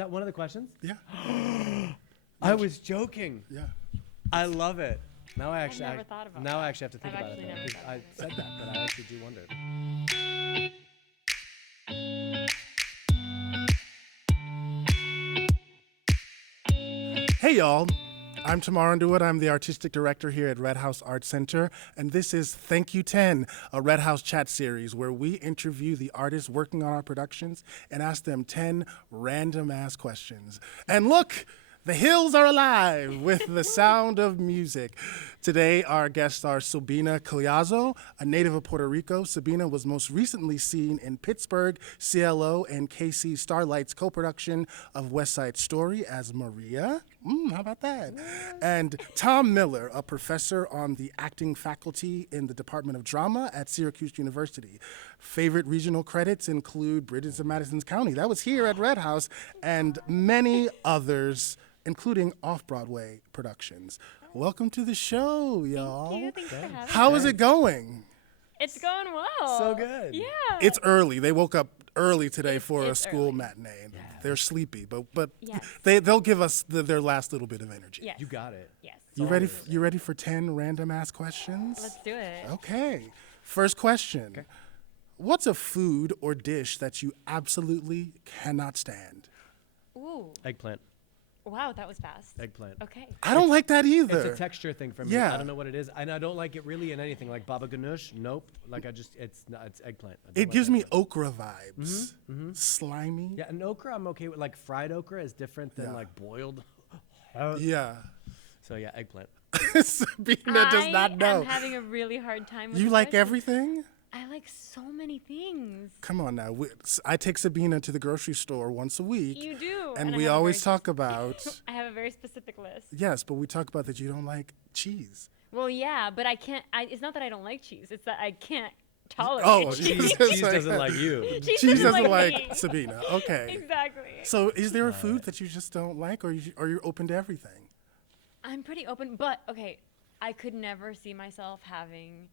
that one of the questions? Yeah. I was joking. Yeah. I love it. Now I actually, never thought about now I that. actually have to think I've about it. actually Though, never 'cause thought I about said that, but I actually do wonder. Hey, y'all. I'm Temar Underwood. I'm the Artistic Director here at Redhouse Art Center, and this is Thank You 10, a Redhouse chat series where we interview the artists working on our productions and ask them 10 random-ass questions. And look, the hills are alive with the sound of music. Today, our guests are Sabina Collazo, a native of Puerto Rico. Sabina was most recently seen in Pittsburgh, CLO, and KC Starlight's co-production of West Side Story as Maria. How about that? And Thom Miller, a professor on the acting faculty in the Department of Drama at Syracuse University. Favorite regional credits include Bridges of Madison County. That was here at Redhouse, and many others, including off-Broadway productions. Welcome to the show, y'all. Thank you. Thanks for having me. How is it going? It's going well. So good. Yeah. It's early. They woke up early today for a it's school early. matinee. They're sleepy, but Yes. they'll give us their last little bit of energy. Yes. You got it. Yes. You ready? You ready for 10 random ass questions? Let's do it. Okay. First question. What's a food or dish that you absolutely cannot stand? Ooh. Eggplant. Wow, that was fast. Eggplant. Okay. I don't like that either. It's a texture thing for me. Yeah. I don't know what it is, and I don't like it really in anything. Like baba ganoush, nope. Like it's eggplant. I don't It like gives me eggplant. okra vibes. Slimy. Yeah, and okra I'm okay with. Like fried okra is different than Yeah. like boiled. Yeah. So yeah, eggplant. Sabina does not know. I'm having a really hard time with You the like question. everything? I like so many things. Come on now. I take Sabina to the grocery store once a week. You do. And I we have a always very talk about, I have a very specific list. yes, but we talk about that you don't like cheese. Well, yeah, but I can't. It's not that I don't like cheese. It's that I can't tolerate Oh, cheese. Cheese doesn't like you. Cheese doesn't like me. Sabina. Okay. Exactly. So is there a food that you just don't like, or are you open to everything? I'm pretty open, but okay, I could never see myself having,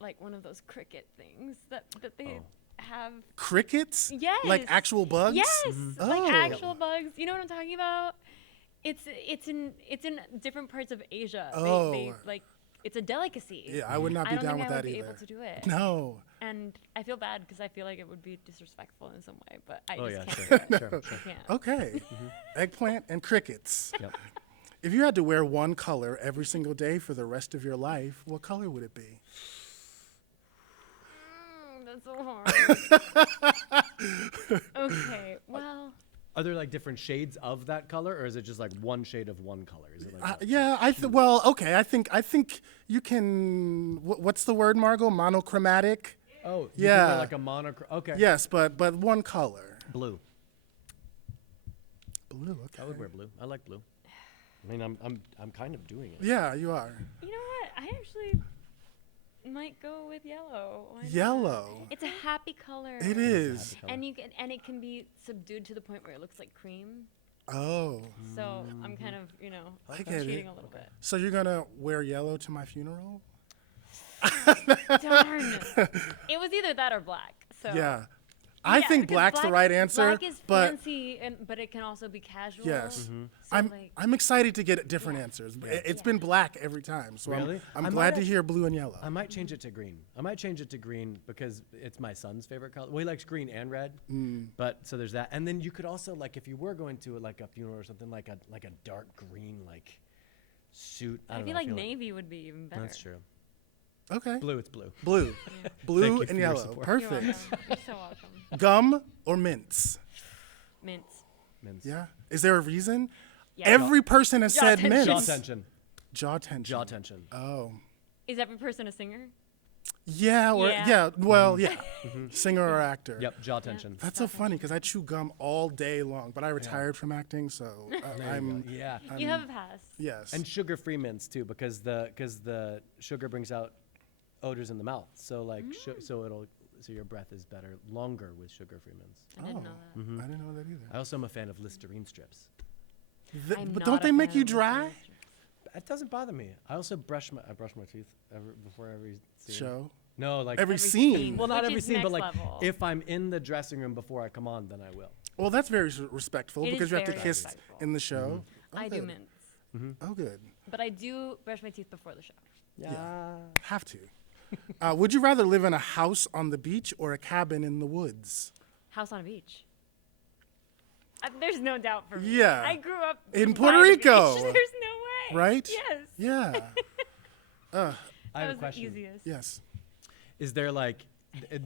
like one of those cricket things that they have. Crickets? Yes. Like actual bugs? Yes, like Oh. actual bugs. You know what I'm talking about? It's in different parts of Asia. Oh. They like it's a delicacy. Yeah, I would not I be don't down think with I that would be either. able to do it. No. And I feel bad because I feel like it would be disrespectful in some way, but I Oh just yeah, can't. sure, do it. sure, sure. I can't. Okay. Eggplant and crickets. Yep. If you had to wear one color every single day for the rest of your life, what color would it be? That's so hard. Okay, well, Are there like different shades of that color, or is it just like one shade of one color? Is it like Yeah, well, okay. I think you can. What's the word, Margot? Monochromatic. oh you can yeah. wear like a monochrome? Okay. Yes, but one color. Blue. Blue. Okay. I would wear blue. I like blue. I mean, I'm kind of doing it. Yeah, you are. you know what? I actually might go with yellow. Why not? Yellow. It's a happy color. It is. And it can be subdued to the point where it looks like cream. Oh, So I'm kind of, I get it. cheating a little bit. So you're gonna wear yellow to my funeral? Darn. It was either that or black. So Yeah. I Yeah, think because black's the right answer, Black is but fancy, but it can also be casual. yes. So I'm excited to get different Yeah. answers. It's been black every time, so Really? I'm I glad might to hear blue and yellow. I might change it to green. I might change it to green because it's my son's favorite color. Well, he likes green and red. But so there's that. And then you could also like if you were going to like a funeral or something like a dark green like suit. I feel like navy would be even better. That's true. Okay. Blue, it's blue. Blue. Thank Blue you for and your yellow. support. You're Perfect. welcome. You're so welcome. Gum or mints? Mints. Mints. Yeah. Is there a reason? Yeah. Every person has Jaw said tension. mints. Jaw tension. Jaw tension. Jaw tension. Oh. Is every person a singer? Yeah. Or Yeah. yeah. Well, yeah. Singer or actor. Yep, jaw tension. That's so funny because I chew gum all day long, but I retired from acting, so I'm Yeah. You have a pass. yes. And sugar-free mints too, because the sugar brings out odors in the mouth. So like so your breath is better longer with sugar-free mints. I didn't know that. I didn't know that either. I also am a fan of Listerine strips. I'm But not don't a they make fan you of dry? Listerine strips. It doesn't bother me. I also brush my teeth before every scene. Show No, like every Every scene. scene. Well, not Which every is scene, but next like level. if I'm in the dressing room before I come on, then I will. Well, that's very respectful It because is you have to very kiss respectful. in the show. I do mints, Oh, good. but I do brush my teeth before the show. Yeah. Have to. Would you rather live in a house on the beach or a cabin in the woods? House on a beach. There's no doubt for me. Yeah. I grew up In by Puerto the Rico. beach. There's no way. Right? Yes. Yeah. I have That a was the question. easiest. Yes. Is there like,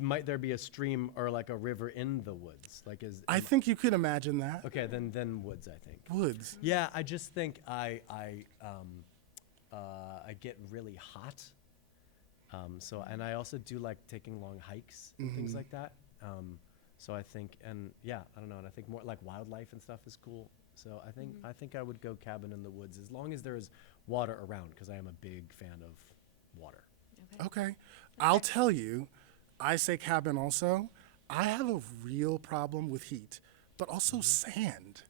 might there be a stream or like a river in the woods? Like I think you could imagine that. okay, then woods, I think. Woods. Yeah, I just think I get really hot. So and I also do like taking long hikes and things like that. So I think, and yeah, I don't know, and I think more like wildlife and stuff is cool. So I think I would go cabin in the woods as long as there is water around, because I am a big fan of water. Okay. I'll tell you, I say cabin also. I have a real problem with heat, but also sand.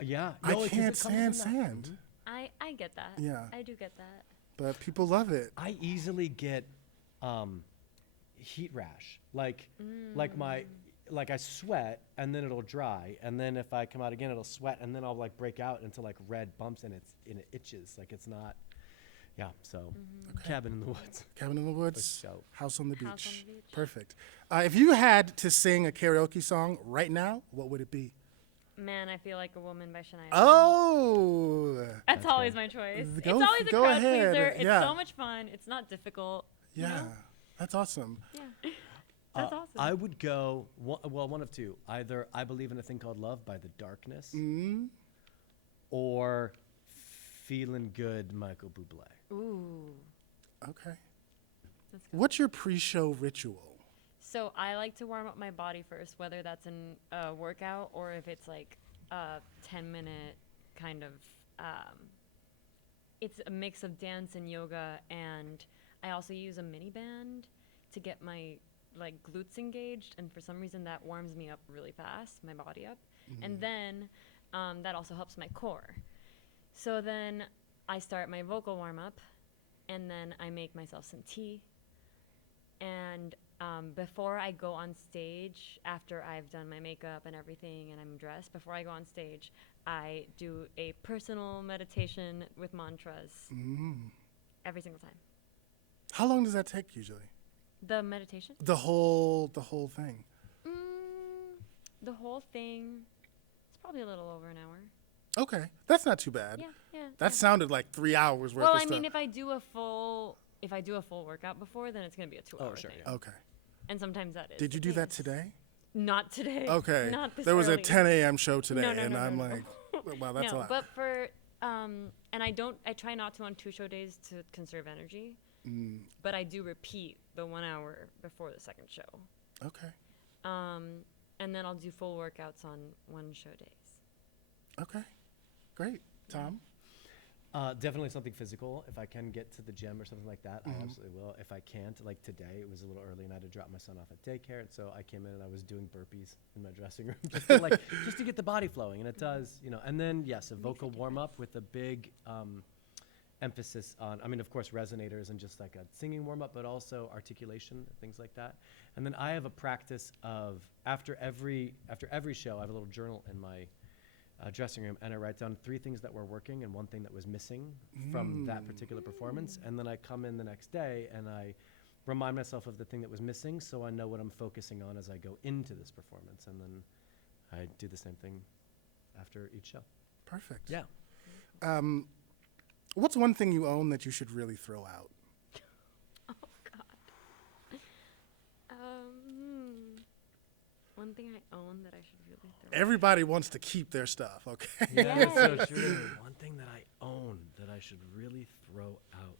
Yeah, I no, 'cause can't it comes stand from that. sand, I get that. Yeah. I do get that. but people love it. I easily get heat rash. Like I sweat and then it'll dry, and then if I come out again it'll sweat, and then I'll like break out into like red bumps, and it itches. Like it's not. Yeah, so cabin in the woods. Cabin in the woods, so. house on the beach. House on the beach. Perfect. If you had to sing a karaoke song right now, what would it be? Man, I Feel Like a Woman by Shania Twain. Oh, That's always my choice. Go- It's always a go crowd ahead. pleaser. It's Yeah. so much fun. It's not difficult. you yeah, know? that's awesome. Yeah. That's awesome. I would go one of two. Either I Believe in a Thing Called Love by The Darkness, or Feeling Good, Michael Bublé. Ooh. Okay. That's good. What's your pre-show ritual? So I like to warm up my body first, whether that's in a workout or if it's like a 10-minute kind of, it's a mix of dance and yoga, and I also use a mini band to get my like glutes engaged, and for some reason that warms me up really fast, my body up, and then that also helps my core. So then I start my vocal warm up, and then I make myself some tea, and before I go on stage, after I've done my makeup and everything and I'm dressed, before I go on stage, I do a personal meditation with mantras every single time. How long does that take usually? The meditation? The whole thing. The whole thing, it's probably a little over an hour. Okay, that's not too bad. Yeah. That sounded like 3 hours worth Well, of I stuff. mean, if I do a full workout before, then it's gonna be a 2-hour sure, thing. yeah. Okay. And sometimes that is. Did you the do that case. today? Not today. Okay. Not this There was early. a 10 a.m. show today, No, no, and no, I'm no, like, wow, that's a No, lot. but for and I try not to on 2 show days to conserve energy. But I do repeat the 1 hour before the second show. Okay. And then I'll do full workouts on 1 show days. Okay. Great. Tom? Definitely something physical. If I can get to the gym or something like that, I absolutely will. If I can't, like today, it was a little early and I had to drop my son off at daycare, and so I came in and I was doing burpees in my dressing room just to get the body flowing, and it does, And then yes, a vocal warm up with a big emphasis on, I mean, of course, resonators and just like a singing warm up, but also articulation, things like that. And then I have a practice of after every show, I have a little journal in my dressing room, and I write down 3 things that were working and 1 thing that was missing from that particular performance. And then I come in the next day and I remind myself of the thing that was missing, so I know what I'm focusing on as I go into this performance. And then I do the same thing after each show. Perfect. Yeah. What's one thing you own that you should really throw out? Oh God. One thing I own that I should really throw. Everybody wants to keep their stuff, okay? Yeah, that's so true. One thing that I own that I should really throw out.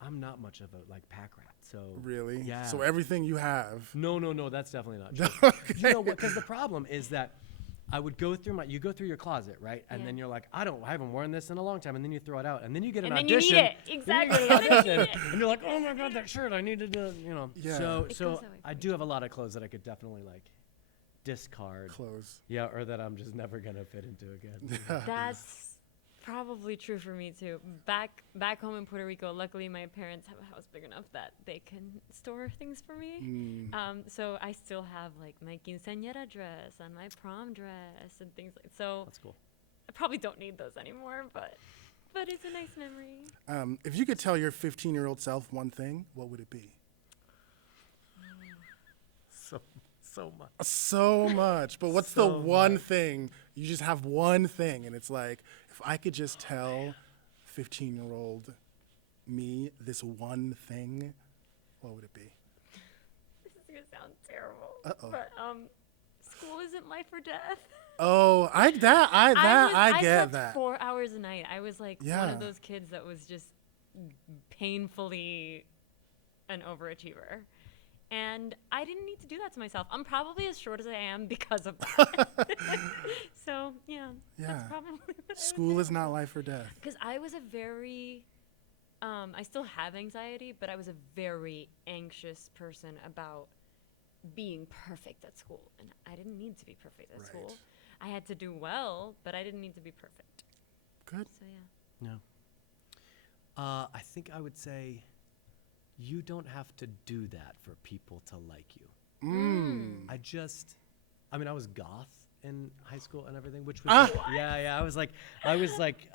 I'm not much of a pack rat, so Really? Yeah. So everything you have. No, that's definitely not true. You know what? Because the problem is that I would go through you go through your closet, right? And Yeah. then you're like, I haven't worn this in a long time, and then you throw it out, and then you get an And then you audition. need it. Then Exactly. you get an audition, and you're like, oh my God, that shirt, I need to do, Yeah. So It goes so that way I for do have a lot of clothes that I could definitely discard. Clothes. Yeah, or that I'm just never gonna fit into again. That's probably true for me too. Back home in Puerto Rico, luckily my parents have a house big enough that they can store things for me. So I still have like my quinceañera dress and my prom dress and things like. So That's cool. I probably don't need those anymore, but it's a nice memory. If you could tell your 15-year-old self one thing, what would it be? So much. So much. But what's the So one much. thing? You just have one thing, and it's like, if I could just tell 15-year-old me this one thing, what would it be? This is gonna sound terrible, Uh-oh. but school isn't life or death. Oh, I get slept that. 4 hours a night. I was like one Yeah. of those kids that was just painfully an overachiever. And I didn't need to do that to myself. I'm probably as short as I am because of that. So, yeah, Yeah. that's probably what School is not life or death. Because I was a very, I still have anxiety, but I was a very anxious person about being perfect at school. And I didn't need to be perfect at Right. school. I had to do well, but I didn't need to be perfect. Good. So, yeah. No. I think I would say you don't have to do that for people to like you. I mean, I was goth in high school and everything, which was yeah. I was like,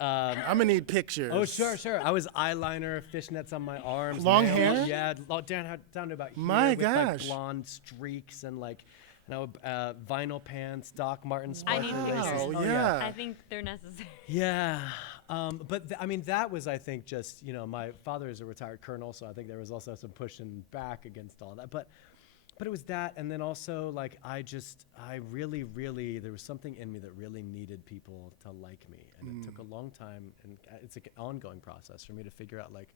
I'm gonna need pictures. oh sure. I was eyeliner, fishnets on my arms, Long nails, hair? yeah, down to about here. My with gosh. like blonde streaks and like, vinyl pants, Doc Martens, I need sparkly pictures. laces. Wow, Oh, yeah. I think they're necessary. Yeah. But I mean, that was, I think, just, my father is a retired colonel, so I think there was also some pushing back against all that. But it was that, and then also, like, I really, there was something in me that really needed people to like me. And it took a long time, and it's like an ongoing process for me to figure out, like,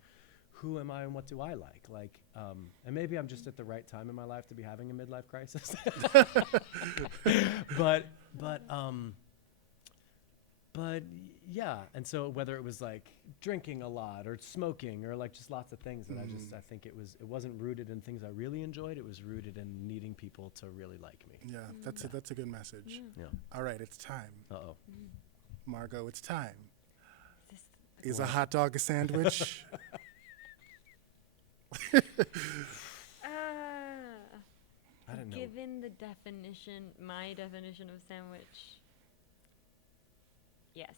who am I and what do I like? Like, and maybe I'm just at the right time in my life to be having a midlife crisis. But yeah, and so whether it was like drinking a lot or smoking or like just lots of things that I think it wasn't rooted in things I really enjoyed. It was rooted in needing people to really like me. Yeah, that's a good message. Yeah. All right, it's time. Uh-oh. Margot, it's time. This- Is a hot dog a sandwich? I don't know. Given the definition, my definition of sandwich, yes.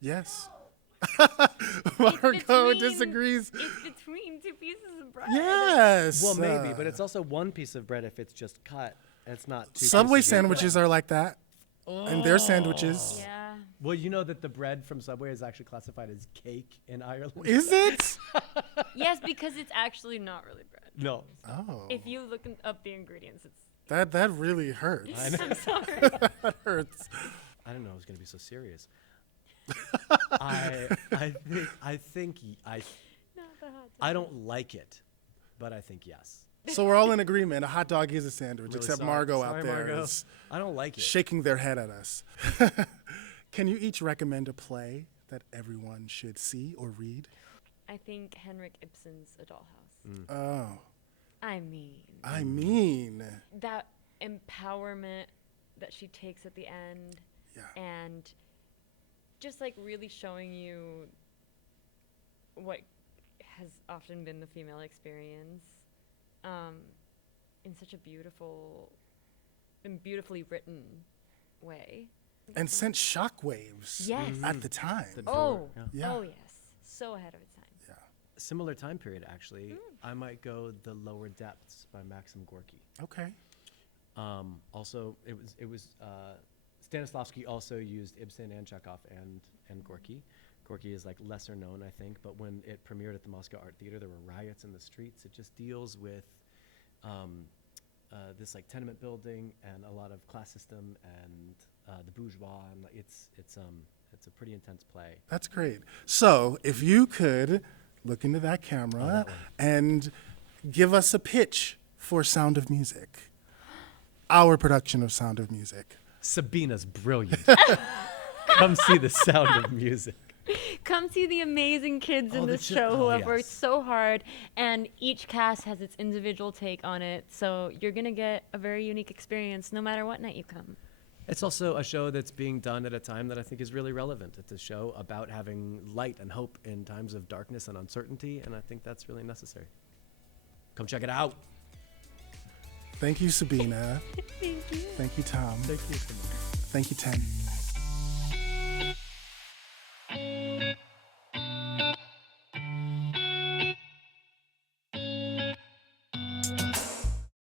Yes. Margot between- disagrees. It's between two pieces of bread. Yes. Well, maybe, but it's also one piece of bread if it's just cut. And it's not two Subway pieces of bread. sandwiches are like that. And their sandwiches. Yeah. Well, you know that the bread from Subway is actually classified as cake in Ireland. Is it? Yes, because it's actually not really bread. No. Oh. If you look up the ingredients, it's. That really hurts. I'm sorry. That hurts. I didn't know it was going to be so serious. I think Not the hot dog. I don't like it, but I think yes. So we're all in agreement. A hot dog is a sandwich, Really except sorry- Margot sorry, out there Margot. is I don't like it. shaking their head at us. Can you each recommend a play that everyone should see or read? I think Henrik Ibsen's A Dollhouse. Oh, I mean, I mean, that empowerment that she takes at the end, yeah. and just like really showing you what has often been the female experience in such a beautiful and beautifully written way. And sent shockwaves Yes. at the time. The Oh, door, yeah. Yeah. oh yes, so ahead of its time. Yeah. Similar time period, actually. I might go The Lower Depths by Maxim Gorky. Okay. Also, it was Stanislavski also used Ibsen and Chekhov and Gorky. Gorky is like lesser known, I think, but when it premiered at the Moscow Art Theater, there were riots in the streets. It just deals with this like tenement building and a lot of class system and the bourgeois, and it's a pretty intense play. That's great. So if you could look into that camera and give us a pitch for Sound of Music, our production of Sound of Music. Sabina's brilliant. Come see The Sound of Music. Come see the amazing kids in Oh, the this chi- show who oh, have worked yes. so hard, and each cast has its individual take on it. So you're gonna get a very unique experience no matter what night you come. It's also a show that's being done at a time that I think is really relevant. It's a show about having light and hope in times of darkness and uncertainty, and I think that's really necessary. Come check it out. Thank you, Sabina. Thank you. Thank you, Thom. Thank you so much. Thank you, Ten.